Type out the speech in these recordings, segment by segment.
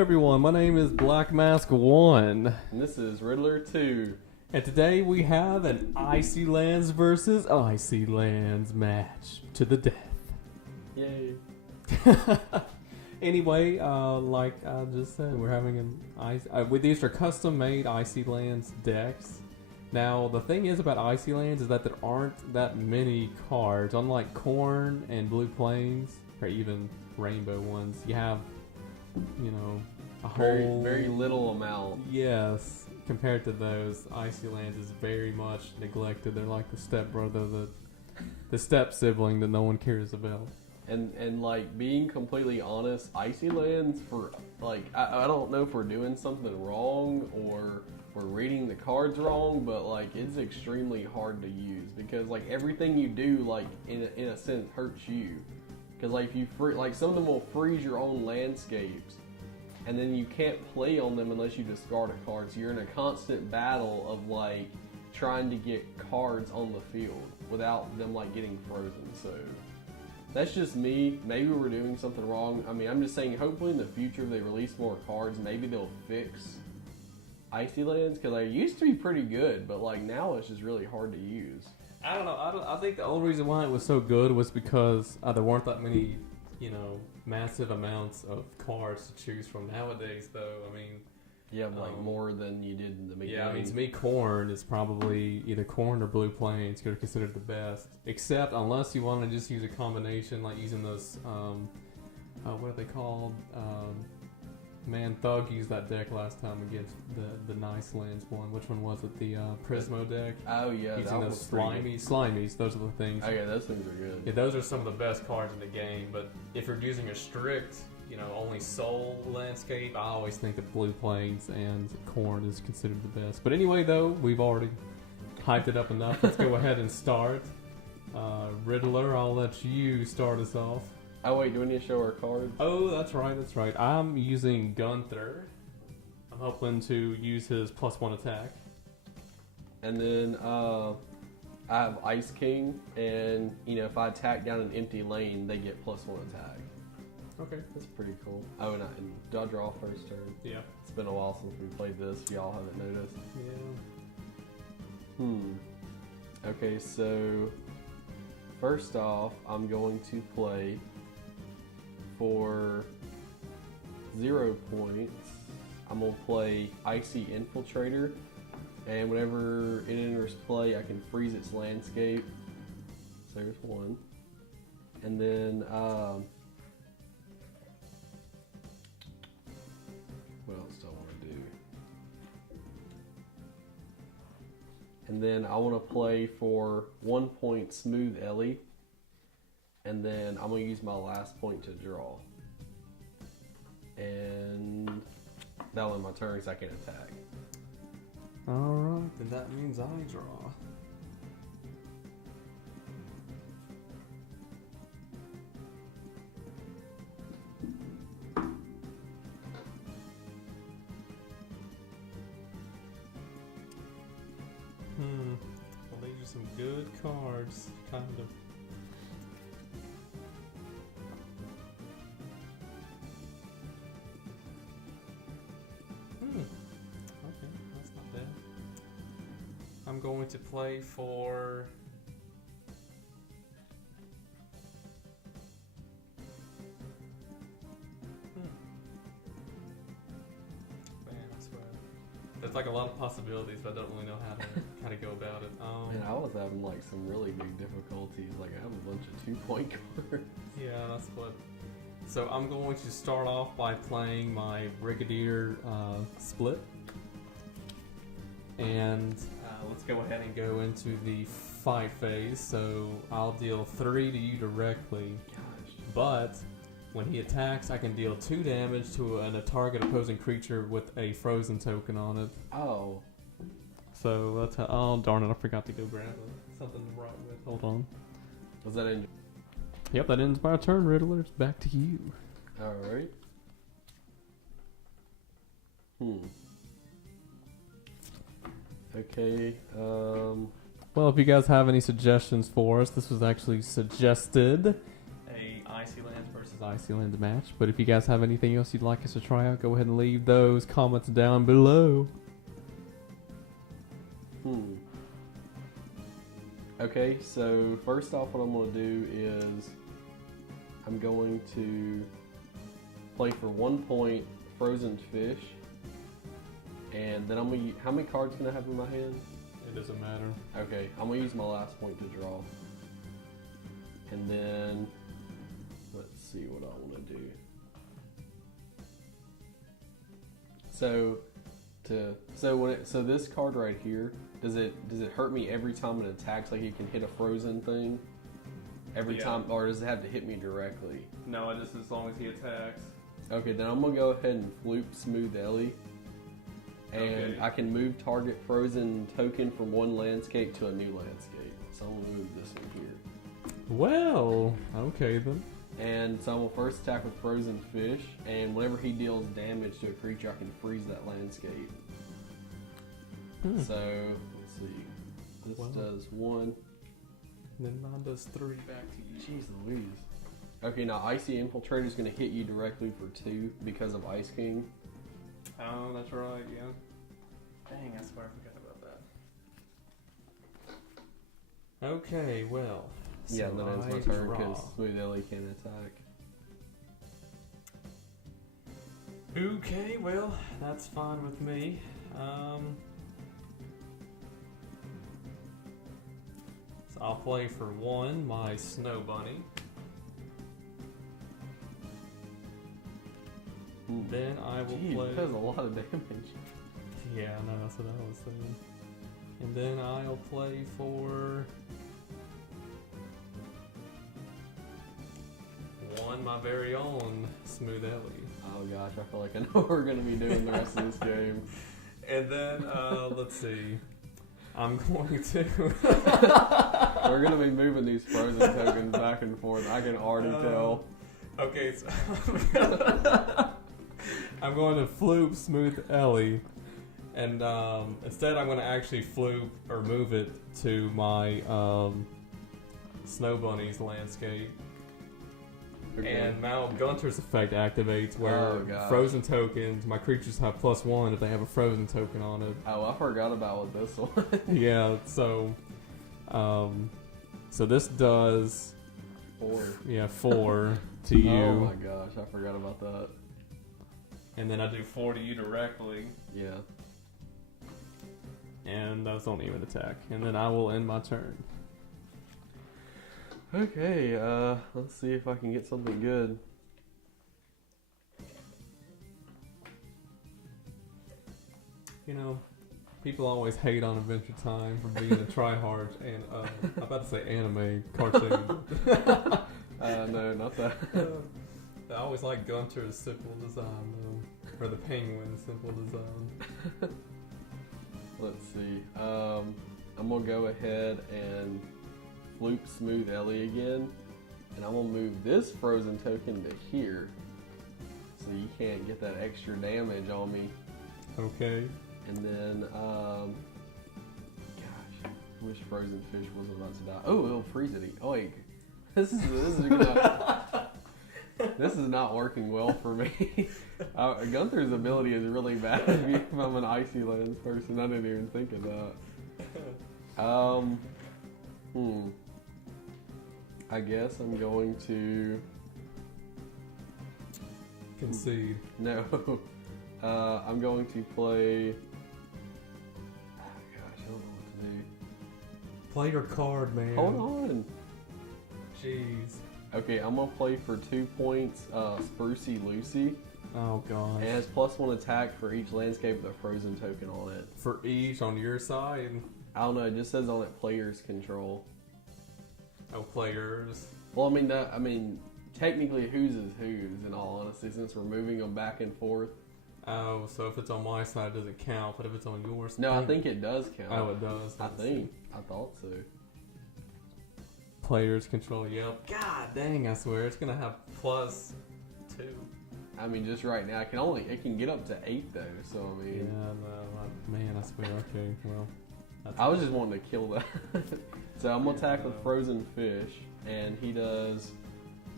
everyone, my name is Blackmask1 And this is Riddler2. and today we have an Icylands versus Icylands match to the death. Yay. Anyway, like I just said, we're having with these are custom made Icylands decks. Now the thing is about Icylands is that there aren't that many cards, unlike Corn and Blue Plains or even Rainbow ones. You have, you know, a whole Very little amount. Yes, compared to those, Icylands is very much neglected. They're like the stepbrother, the step sibling that no one cares about. And like being completely honest, Icylands for like I don't know if we're doing something wrong or we're reading the cards wrong, but like it's extremely hard to use because like everything you do like in a sense hurts you. Because like if you like some of them will freeze your own landscapes, and then you can't play on them unless you discard a card. So you're in a constant battle of like trying to get cards on the field without them like getting frozen. So that's just me. Maybe we're doing something wrong. I mean, I'm just saying. Hopefully in the future if they release more cards, maybe they'll fix Icylands because they used to be pretty good, but like now it's just really hard to use. I don't know. I think the only reason why it was so good was because there weren't that many, you know, massive amounts of cards to choose from nowadays. Though, I mean, yeah, like more than you did in the beginning. Yeah, I mean, to me, Corn is probably either Corn or Blue Plains are considered the best. Except unless you want to just use a combination, like using those, what are they called? Man, Thug used that deck last time against the Nice Lands one. Which one was it? The Prismo deck? Oh, yeah. Using those slimies, those are the things. Oh, yeah, those things are good. Yeah, those are some of the best cards in the game. But if you're using a strict, you know, only soul landscape, I always think that Blue Plains and Corn is considered the best. But anyway, though, we've already hyped it up enough. Let's go ahead and start. Riddler, I'll let you start us off. Oh, wait, do we need to show our cards? Oh, that's right. I'm using Gunther. I'm hoping to use his +1 attack. And then I have Ice King, and you know if I attack down an empty lane, they get +1 attack. Okay. That's pretty cool. Oh, and do I draw first turn? Yeah. It's been a while since we played this. If y'all haven't noticed. Yeah. Okay, so first off, I'm going to play for 0 points. I'm gonna play Icy Infiltrator, and whenever it enters play, I can freeze its landscape. So there's one, and then what else do I want to do? And then I want to play for 1 point Smooth Ellie. And then I'm going to use my last point to draw. And that'll end my turn because I can attack. Alright, then that means I draw. Well, these are some good cards, kind of. Okay, that's not bad. I'm going to play for Man, I swear. There's like a lot of possibilities, but I don't really know how to go about it. Man, I was having like some really big difficulties. Like I have a bunch of 2-point cards. Yeah, that's what. So I'm going to start off by playing my Brigadier split. And let's go ahead and go into the fight phase. So I'll deal 3 to you directly. Gosh. But when he attacks, I can deal 2 damage to a target opposing creature with a frozen token on it. Oh. So that's how. Oh, darn it, I forgot to go grab something to write with. Hold on. Was that in? Yep, that ends my turn, Riddler. It's back to you. Alright. Okay, Well, if you guys have any suggestions for us, this was actually suggested. A Icylands versus Icylands match. But if you guys have anything else you'd like us to try out, go ahead and leave those comments down below. Okay, so first off, what I'm going to do is I'm going to play for 1 point Frozen Fish, and then I'm going to... How many cards can I have in my hand? It doesn't matter. Okay, I'm going to use my last point to draw. And then, let's see what I want to do. So this card right here, does it hurt me every time it attacks? Like it can hit a frozen thing every time, or does it have to hit me directly? No, just as long as he attacks. Okay, then I'm gonna go ahead and floop Smooth Ellie, and I can move target frozen token from one landscape to a new landscape. So I'm gonna move this one here. Well, okay then. And so I'm gonna first attack with Frozen Fish, and whenever he deals damage to a creature, I can freeze that landscape. So let's see. This does 1. And then mine does 3 back to you. Jeez Louise. Okay, now Icy Infiltrator is going to hit you directly for 2 because of Ice King. Oh, that's right, yeah. Dang, I swear I forgot about that. Okay, well. Yeah, so that ends my turn because Smooth Ellie can't attack. Okay, well, that's fine with me. So I'll play for 1 my Snow Bunny. Then I will play. That does a lot of damage. Yeah, I know, that's what I was saying. And then I'll play for 1 my very own Smooth Ellie. Oh gosh, I feel like I know what we're going to be doing the rest of this game. And then, let's see. I'm going to... We're going to be moving these frozen tokens back and forth. I can already tell. Okay, so... I'm going to floop Smooth Ellie. And instead I'm going to actually floop or move it to my Snow Bunny's landscape. Okay. And now Gunter's effect activates where frozen tokens, my creatures have +1 if they have a frozen token on it. Oh, I forgot about this one. Yeah, so so this does 4. Yeah, 4 to you. Oh my gosh, I forgot about that. And then I do 4 to you directly. Yeah. And that's only an attack. And then I will end my turn. Okay, let's see if I can get something good. You know, people always hate on Adventure Time for being a tryhard and I'm about to say anime cartoon. No, not that. I always like Gunter's simple design though, or the penguin's simple design. Let's see. I'm gonna go ahead and floop Smooth Ellie again, and I'm gonna move this frozen token to here, so you can't get that extra damage on me. Okay. And then, gosh, I wish Frozen Fish wasn't about to die. Oh, it'll freeze it. Oh wait, this is not working well for me. Gunther's ability is really bad if I'm an Icylands person. I didn't even think of that. I guess I'm going to concede. No. I'm going to play. Oh gosh, I don't know what to do. Play your card, man. Hold on. Jeez. Okay, I'm gonna play for 2 points. Sprucey Lucy. Oh gosh. And it has +1 attack for each landscape with a frozen token on it. For each on your side? I don't know. It just says on it players control. Oh, players. Well, I mean, technically, whose is whose? In all honesty, since we're moving them back and forth. Oh, so if it's on my side, does it count? But if it's on yours, no, I think it does count. Oh, it does. I thought so. Players control. Yep. God dang! I swear it's gonna have +2. I mean, just right now, it can get up to 8 though. So I mean. Yeah, no, man, I swear. Okay, well. I was just wanting to kill that. So I'm gonna attack with Frozen Fish, and he does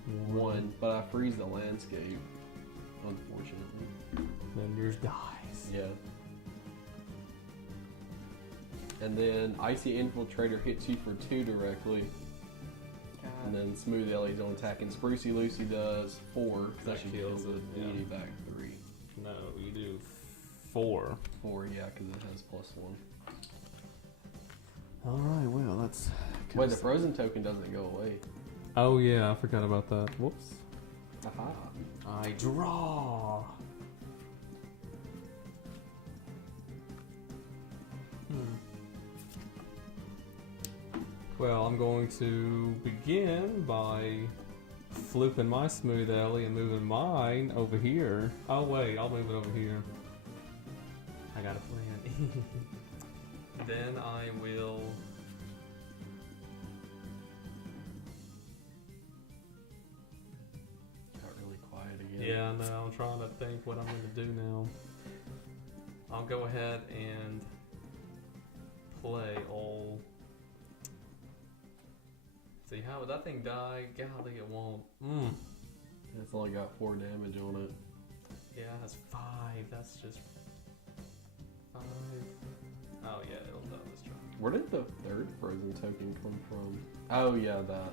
1, but I freeze the landscape, unfortunately. Then yours dies. Yeah. And then Icy Infiltrator hits you for 2 directly. And then Smooth Ellie's on attack. And Sprucey Lucy does 4, because that should kill it. Yeah. You need back 3. No, you do 4. 4, yeah, because it has +1. Alright, well, that's... Wait, the frozen token doesn't go away. Oh, yeah, I forgot about that. Whoops. Aha. I draw. Well, I'm going to begin by flipping my Smooth Ellie and moving mine over here. Oh wait, I'll move it over here. I got a plan. Then I will... Got really quiet again. Yeah, no, I'm trying to think what I'm going to do now. I'll go ahead and play all... See, how would that thing die? Golly, it won't. It's only got 4 damage on it. Yeah, it has 5. That's just 5. Oh yeah, it'll die this turn. Where did the 3rd frozen token come from? Oh yeah, that.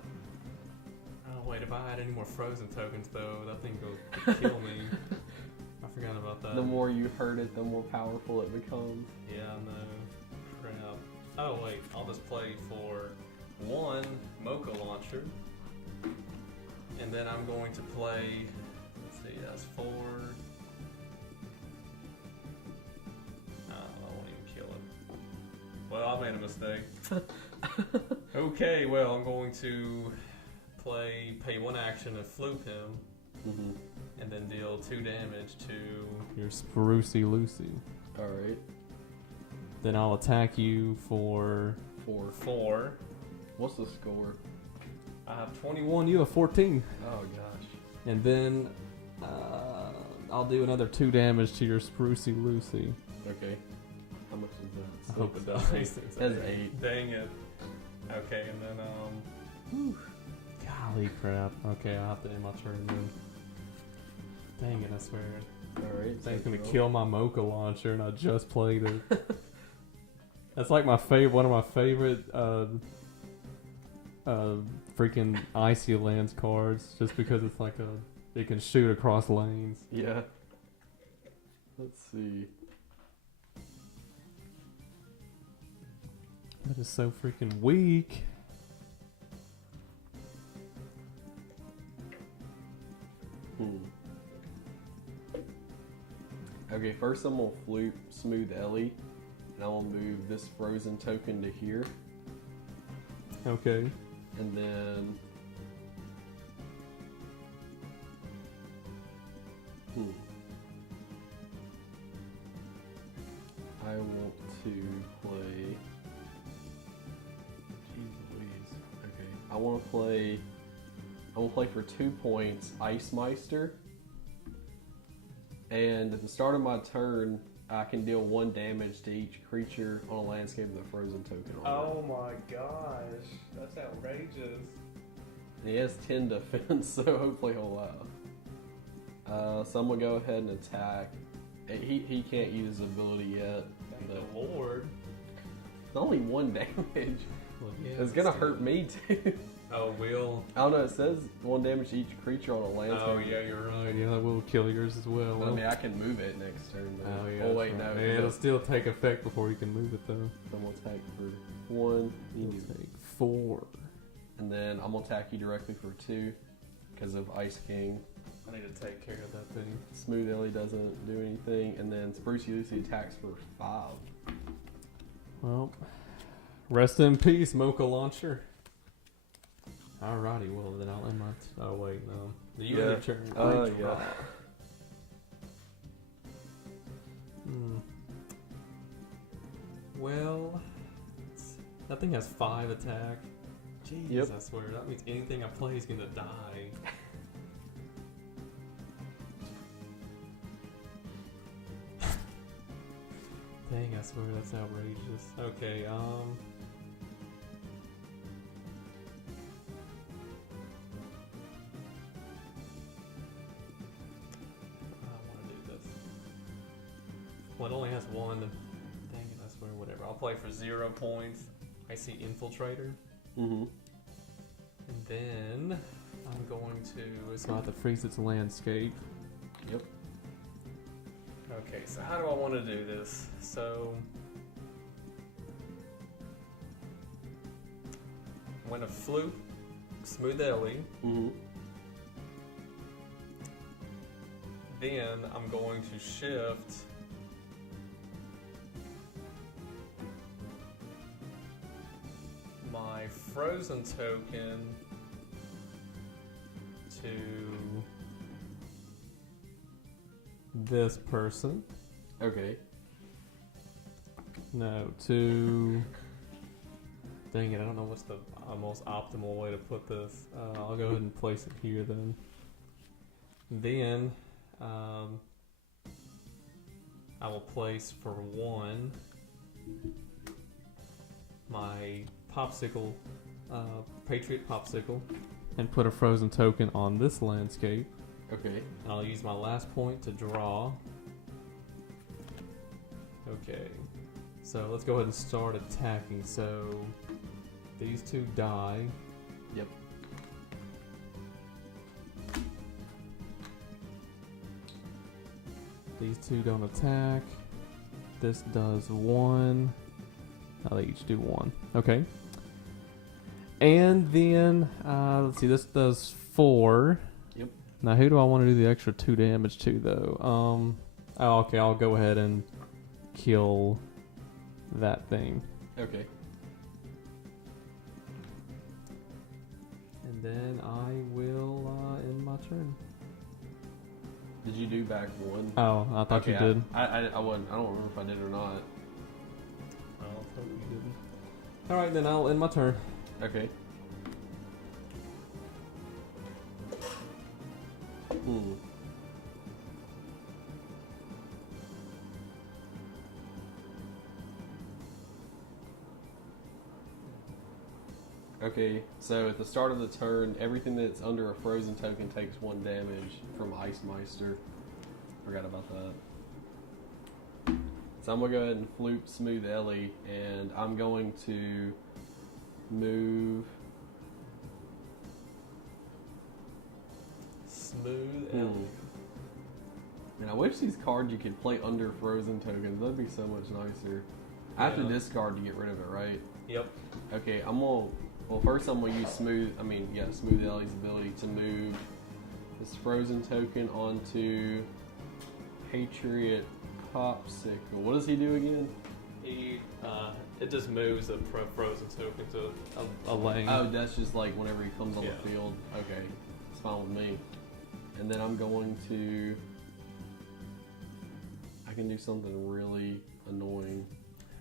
Oh wait, if I had any more frozen tokens though, that thing could kill me. I forgot about that. The more you hurt it, the more powerful it becomes. Yeah, no. Crap. Oh wait, I'll just play for 1 Mocha Launcher. And then I'm going to play, let's see, that's 4. I won't even kill it. Well, I made a mistake. Okay, well, I'm going to pay 1 action to floop him, and then deal 2 damage to your Sprucey Lucy. Alright. Then I'll attack you for 4. What's the score? I have 21, you have 14. Oh gosh. And then I'll do another 2 damage to your Sprucey Lucy. Okay. How much is that? I hope it That's dies. 8. Dang it. Okay, and then golly crap. Okay, I'll have to end my turn then. Dang it, I swear. Alright. Thing's gonna kill my Mocha Launcher and I just played it. That's like one of my favorite freaking Icylands cards, just because it's like it can shoot across lanes. Yeah. Let's see. That is so freaking weak. Okay, first I'm gonna floop Smooth Ellie, and I'm gonna move this frozen token to here, Okay. and then I want to play. Jeez Louise. Okay, I want to play. I want to play for 2 points, Ice Meister. And at the start of my turn, I can deal 1 damage to each creature on a landscape with a frozen token on it. Oh my gosh, that's outrageous. And he has 10 defense, so hopefully he'll allow. So I'm gonna go ahead and attack. He can't use his ability yet. Thank the Lord. It's only 1 damage. Well, yeah, It's gonna hurt me too. Oh, will. I don't know. It says 1 damage to each creature on a landscape. Oh yeah, you're right. Yeah, that will kill yours as well. I mean, I can move it next turn. Though. Oh yeah. Oh wait, right. no. Yeah, it'll still take effect before you can move it though. I'm gonna attack for 1. You'll take 4. And then I'm gonna attack you directly for 2 because of Ice King. I need to take care of that thing. Smooth Ellie doesn't do anything, and then Sprucey Lucy attacks for 5. Well, rest in peace, Mocha Launcher. Alrighty, well then I'll end my. Oh wait, no. You Yeah. turn. Yeah. Well, that thing has 5 attack. Jeez, Yep. I swear that means anything I play is gonna die. Dang, I swear that's outrageous. Okay, Well, it only has one. Dang it, I swear, whatever. I'll play for 0 points. I see Infiltrator. Mm-hmm. And then I'm going to. It's not to freeze its landscape. Yep. Okay, so how do I want to do this? So. I'm going to Floop, Smooth Ellie. Mm-hmm. Then I'm going to shift my frozen token to this person. Okay. No, to... Dang it, I don't know what's the most optimal way to put this. I'll go ahead and place it here then. Then... I will place for 1 my popsicle, Patriot popsicle, and put a frozen token on this landscape. Okay. And I'll use my last point to draw. Okay, so let's go ahead and start attacking. So these 2 die. Yep. These 2 don't attack. This does 1. Now they each do 1. Okay. And then, let's see, this does 4. Yep. Now who do I want to do the extra 2 damage to, though? Oh, okay, I'll go ahead and kill that thing. Okay. And then I will end my turn. Did you do back 1? Oh, I thought Okay, you did. I wasn't. I don't remember if I did or not. I thought you didn't. Alright, then I'll end my turn. Okay. Okay, so at the start of the turn, everything that's under a frozen token takes 1 damage from Icemeister. Forgot about that. So I'm going to go ahead and Floop Smooth Ellie, and I'm going to move... Smooth Ellie. And I wish these cards you could play under frozen tokens. That'd be so much nicer. I have to discard to get rid of it, right? Yep. Okay, well, first I'm gonna use Smooth Ellie's ability to move this frozen token onto Patriot Popsicle. What does he do again? It just moves a frozen token to a lane. Oh, that's just like whenever he comes on Yeah. the field. Okay, it's fine with me. And then I'm going to... I can do something really annoying,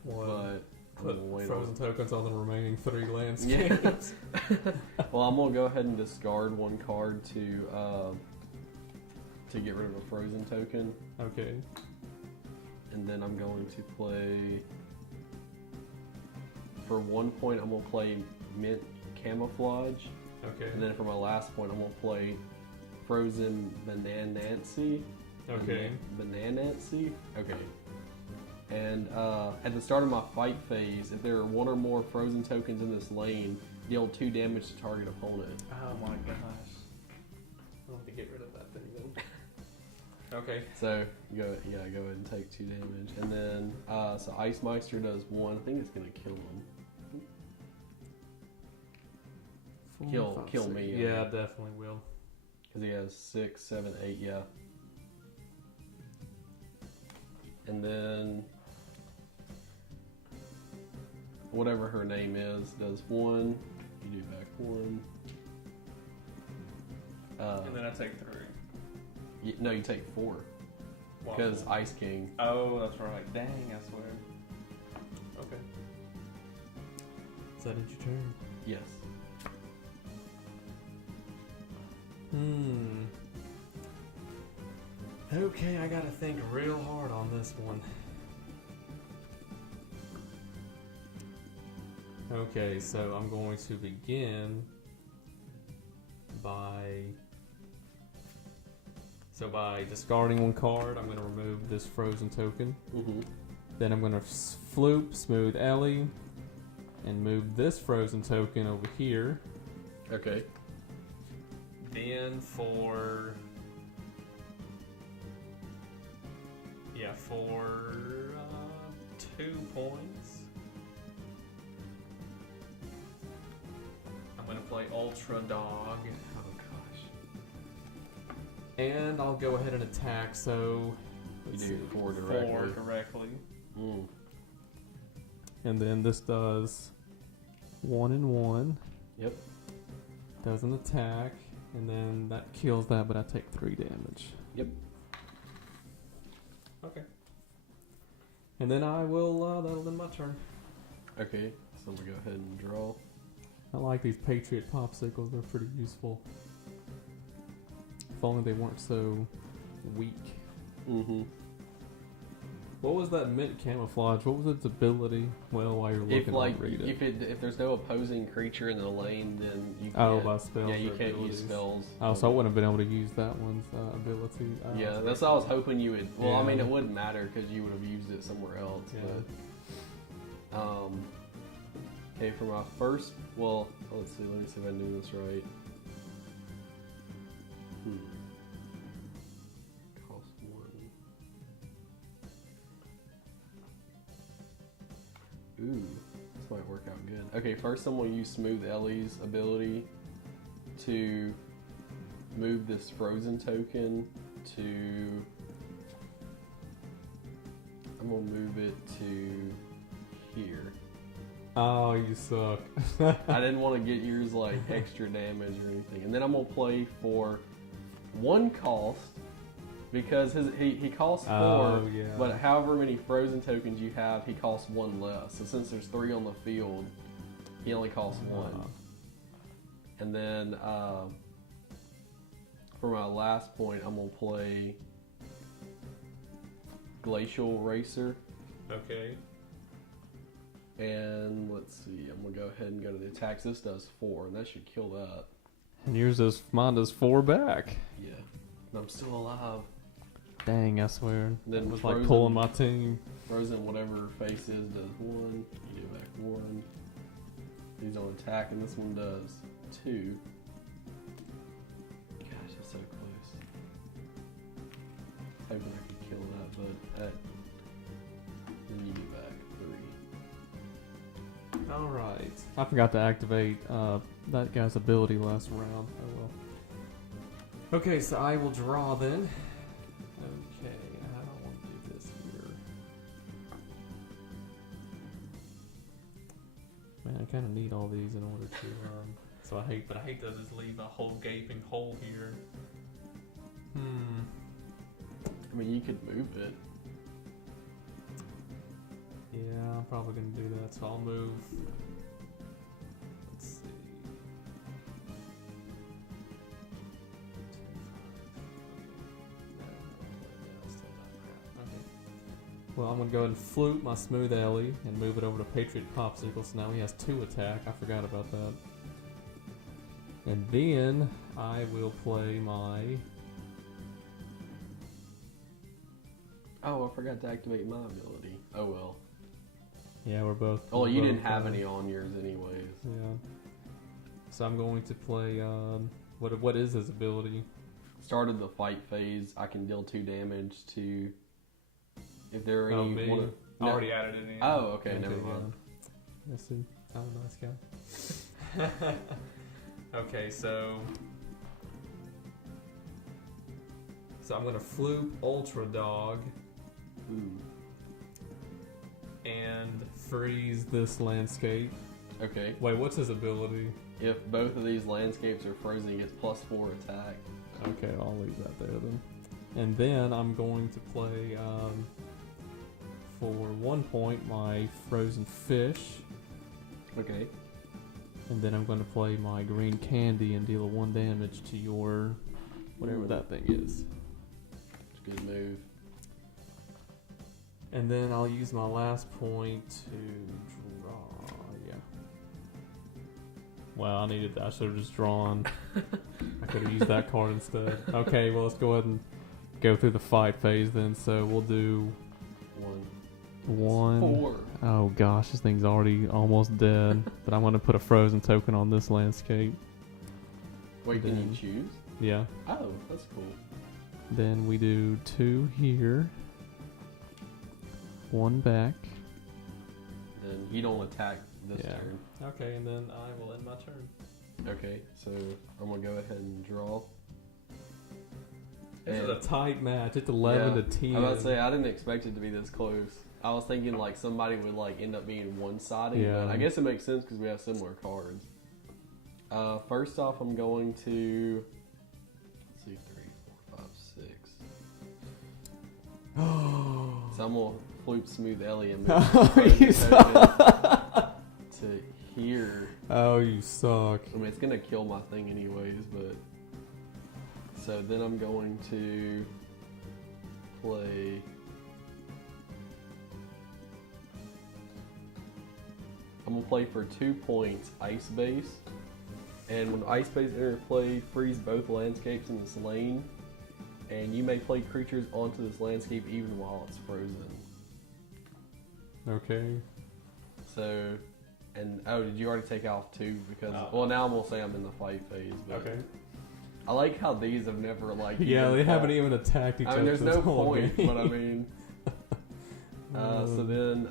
but... Put frozen tokens on the remaining 3 landscapes. Yeah. Well, I'm gonna go ahead and discard 1 card to get rid of a frozen token. Okay. And then I'm going to play... For 1 point, I'm gonna play Mint Camouflage. Okay. And then for my last point, I'm gonna play Frozen Bananancy. Okay. Bananancy? Okay. And at the start of my fight phase, if there are 1 or more frozen tokens in this lane, deal 2 damage to target opponent. Oh my gosh. I want to get rid of that thing then. Okay. So go ahead and take 2 damage. And then so Icemeister does 1. I think it's gonna kill him. Kill me. Yeah, definitely will. Because he has 6, 7, 8, yeah. And then whatever her name is does 1. You do back 1. And then I take 3. No, you take 4. Because Ice King. Oh, that's right. Dang, I swear. Okay. Is that it your turn? Yes. Okay, I gotta think real hard on this one. Okay, so I'm going to begin by So by discarding one card, I'm going to remove this frozen token. Mm-hmm. Then I'm going to floop, smooth Ellie, and move this frozen token over here. Okay. Then for 2 points, I'm going to play Ultra Dog. Oh gosh. And I'll go ahead and attack, so You do 4 directly. 4 correctly. Mm. And then this does 1 and 1. Yep. Does an attack, and then that kills that, but I take 3 damage. Yep. Okay. And then I will, that'll end my turn. Okay, so we go ahead and draw. I like these Patriot Popsicles, they're pretty useful. If only they weren't so weak. Mm-hmm. What was that mint camouflage? What was its ability? Well, while you're looking, I'll read it. If there's no opposing creature in the lane, then you can't. Oh, by spells. Yeah, you or can't abilities. use spells. Oh, so I wouldn't have been able to use that one's ability. Yeah, that's what I was hoping you would. Well, I Yeah. mean, it wouldn't matter because you would have used it somewhere else. Yeah. But okay, for my first. Well, let's see. Let me see if I do this right. Cost 1. Ooh, this might work out good. Okay, first I'm going to use Smooth Ellie's ability to move this frozen token to... I'm going to move it to here. Oh, you suck. I didn't want to get yours like extra damage or anything. And then I'm going to play for 1 cost because he costs 4, yeah. but however many frozen tokens you have, he costs 1 less. So since there's 3 on the field, he only costs 1. And then for my last point, I'm going to play Glacial Racer. Okay. And let's see, I'm going to go ahead and go to the attacks. This does 4, and that should kill that. And mine does 4 back. Yeah. And I'm still alive. Dang, I swear. Then That was Frozen- like pulling my team. Frozen, whatever face is, does 1. You get back 1. He's on attack, and this one does 2. Gosh, that's so close. I was hoping I could kill that, but then you get back 3. Alright. I forgot to activate that guy's ability last round. Oh well. Okay, so I will draw then. Okay, how do I want to do this here? Man, I kind of need all these in order to. So I hate to just leave a whole gaping hole here. I mean, you could move it. Yeah, I'm probably gonna do that. So I'll move. Let's see. Okay. Well, I'm gonna go ahead and flute my Smooth Ellie and move it over to Patriot Popsicle. So now he has 2 attack. I forgot about that. And then I will play my. Oh, I forgot to activate my ability. Oh well. Yeah, we're both. Oh, we're you both, didn't have any on yours anyways. Yeah. So I'm going to play. What is his ability? Started the fight phase. I can deal 2 damage to. If there are any. Me. No. I already added it in. Oh, okay, never mind. Yes, sir. I'm a nice guy. Okay, so I'm gonna Floop Ultra Dog Ooh. and freeze this landscape. Okay. Wait, what's his ability? If both of these landscapes are frozen, he gets +4 attack. Okay, I'll leave that there then. And then I'm going to play for 1 point my Frozen Fish. Okay. And then I'm going to play my Green Candy and deal 1 damage to your whatever that thing is. It's a good move. And then I'll use my last point to draw. Yeah. Wow, I should have just drawn. I could have used that card instead. Okay, well let's go ahead and go through the fight phase then. So we'll do one. 4. Oh gosh, this thing's already almost dead. But I'm gonna put a frozen token on this landscape. Wait, can you choose? Yeah. Oh, that's cool. Then we do 2 here. 1 back. Then you don't attack this Yeah. turn. Okay, and then I will end my turn. Okay, so I'm gonna go ahead and draw. This is a tight match. It's 11 to 10. I was about to say I didn't expect it to be this close. I was thinking like somebody would like end up being one-sided, Yeah. but I guess it makes sense because we have similar cards. First off, I'm going to let's see, 3, 4, 5, 6. So I'm gonna floop Smooth Ellie and move You to here. Oh, you suck. I mean, it's gonna kill my thing anyways, but so then I'm going to play. I'm gonna play for 2 points Ice Base, and when Ice Base enters play, freeze both landscapes in this lane, and you may play creatures onto this landscape even while it's frozen. Okay. So, and oh, did you already take off 2? Because well, now I'm gonna say I'm in the fight phase. But Okay. I like how these have never like. Yeah, even they fought. haven't even attacked each I other. mean, there's this no whole point, game. but I mean. So then.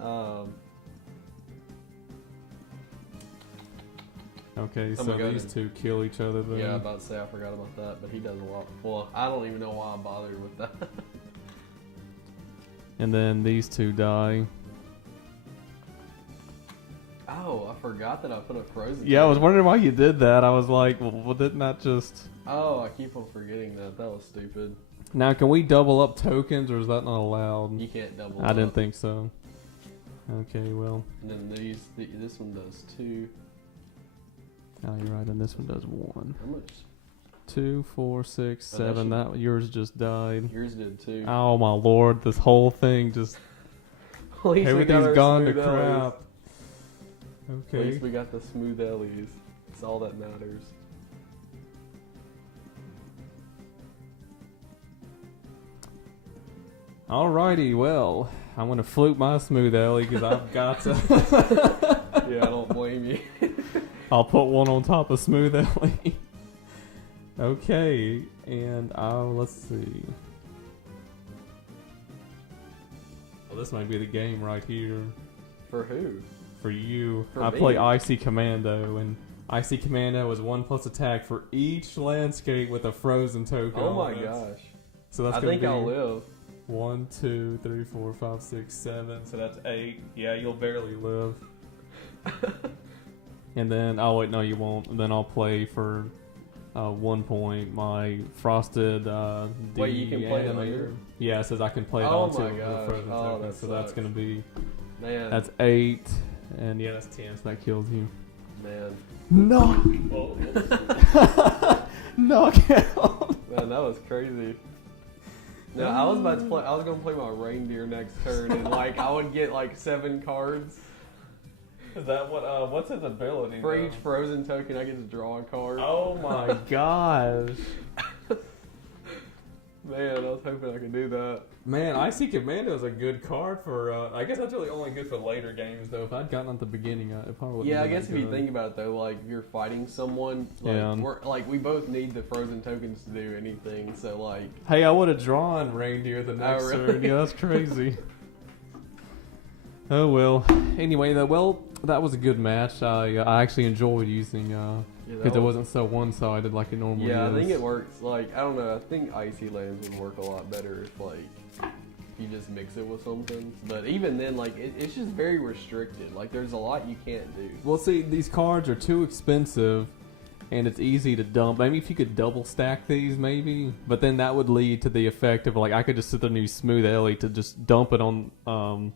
Okay, I'm so gonna go these ahead. 2 kill each other then. Yeah, I'm about to say I forgot about that, but he does a lot. Well, I don't even know why I bothered with that. And then these 2 die. Oh, I forgot that I put a frozen. Yeah, I was token. wondering why you did that. I was like, well, didn't that just... Oh, I keep on forgetting that. That was stupid. Now, can we double up tokens, or is that not allowed? You can't double. I didn't up. think so. Okay, well... And then this one does 2. Oh, you're right, and this one does 1. How much? 2, 4, 6, Oh, that 7. That yours just died. Yours did 2. Oh my lord, this whole thing just... At least we got Everything's our gone to smooth Ellies. crap. At Okay. least we got the smooth Ellies. It's all that matters. Alrighty, well, I'm gonna flute my smooth Ellie because I've got to. Yeah, I don't blame you. I'll put 1 on top of smooth Ellie. Okay, and let's see. Well, this might be the game right here For who? for you. For I me? play Icy Commando, and Icy Commando is 1+ attack for each landscape with a frozen token. Oh on my it. gosh. So that's I gonna think be I'll live. 1, 2, 3, 4, 5, 6, 7. So that's 8. Yeah, you'll barely live. And then, oh wait, no, you won't. And then I'll play for 1 point my frosted. Wait, you can play it animator. later? Yeah, it says I can play it Oh onto my the gosh. frozen Oh, token. that So that's sucks. gonna be Man. that's 8, and yeah, that's 10. So that kills you. Man. Knock. Knock out. Man, that was crazy. No, I was about to play. I was gonna play my reindeer next turn, and like I would get like 7 cards Is that what? What's his ability? for each frozen token. I get to draw a card. Oh my gosh. Man, I was hoping I could do that. Man, Icy Commando is a good card for. I guess that's really only good for later games, though. If I'd gotten at the beginning, it probably wouldn't Yeah, I have been guess that if you good. think about it though, like you're fighting someone, like Yeah. we're like we both need the frozen tokens to do anything. So like, Hey, I would have drawn reindeer the next really? turn. Yeah, that's crazy. Oh well. Anyway, that was a good match. I actually enjoyed using because it wasn't so one-sided like it normally is. Yeah, I think it works. Like I don't know. I think Icylands would work a lot better if like you just mix it with something. But even then, like it's just very restricted. Like there's a lot you can't do. Well, see, these cards are too expensive, and it's easy to dump. Maybe if you could double stack these, maybe. But then that would lead to the effect of like I could just sit there and use Smooth Ellie to just dump it on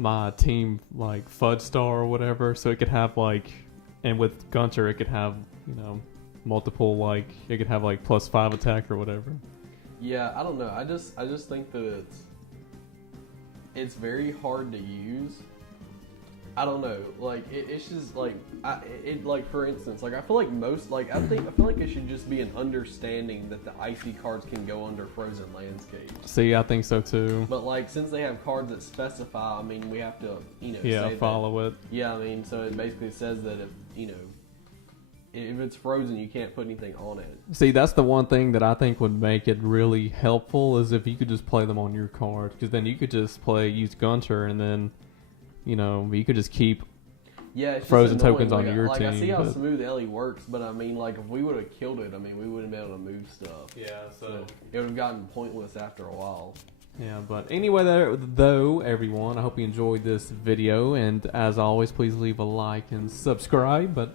my team like Fudge Star or whatever, so it could have like, and with Gunter it could have multiple like it could have like +5 attack or whatever. Yeah, I don't know. I just think that it's very hard to use. I don't know. Like it's just like like for instance, like I feel like most like I feel like it should just be an understanding that the icy cards can go under frozen landscapes. See, I think so too. But like since they have cards that specify, I mean, we have to Yeah, say follow that, it. Yeah, I mean, so it basically says that if if it's frozen, you can't put anything on it. See, that's the one thing that I think would make it really helpful is if you could just play them on your card, because then you could just use Gunter and then. You could just keep it's frozen just annoying. tokens onto your like team. I see how smooth Ellie works, but I mean, like if we would have killed it, I mean, we wouldn't be able to move stuff. Yeah, so it would have gotten pointless after a while. Yeah, but anyway, though, everyone, I hope you enjoyed this video, and as always, please leave a like and subscribe. But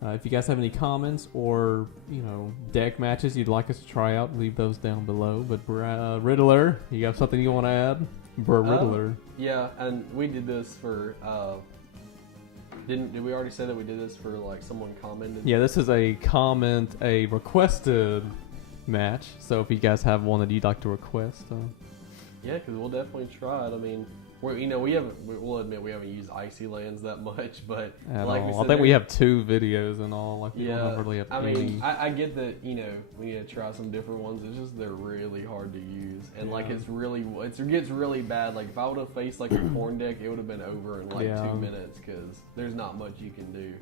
if you guys have any comments or deck matches you'd like us to try out, leave those down below. But Riddler, you have something you want to add? Riddler. Yeah, and we did this for. Did we already say that we did this for like someone commented? Yeah, this is a requested match. So if you guys have one that you'd like to request, yeah, because we'll definitely try it. I mean, we'll admit we haven't used Icylands that much, but like we said, I think we have 2 videos and all. Like we don't really have any. Mean, I get that we need to try some different ones. It's just they're really hard to use, and like it gets really bad. Like if I would have faced like a corn deck, it would have been over in like 2 minutes because there's not much you can do.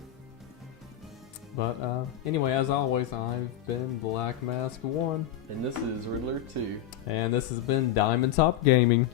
But anyway, as always, I've been Blackmask1, and this is Riddler2, and this has been Diamond Top Gaming.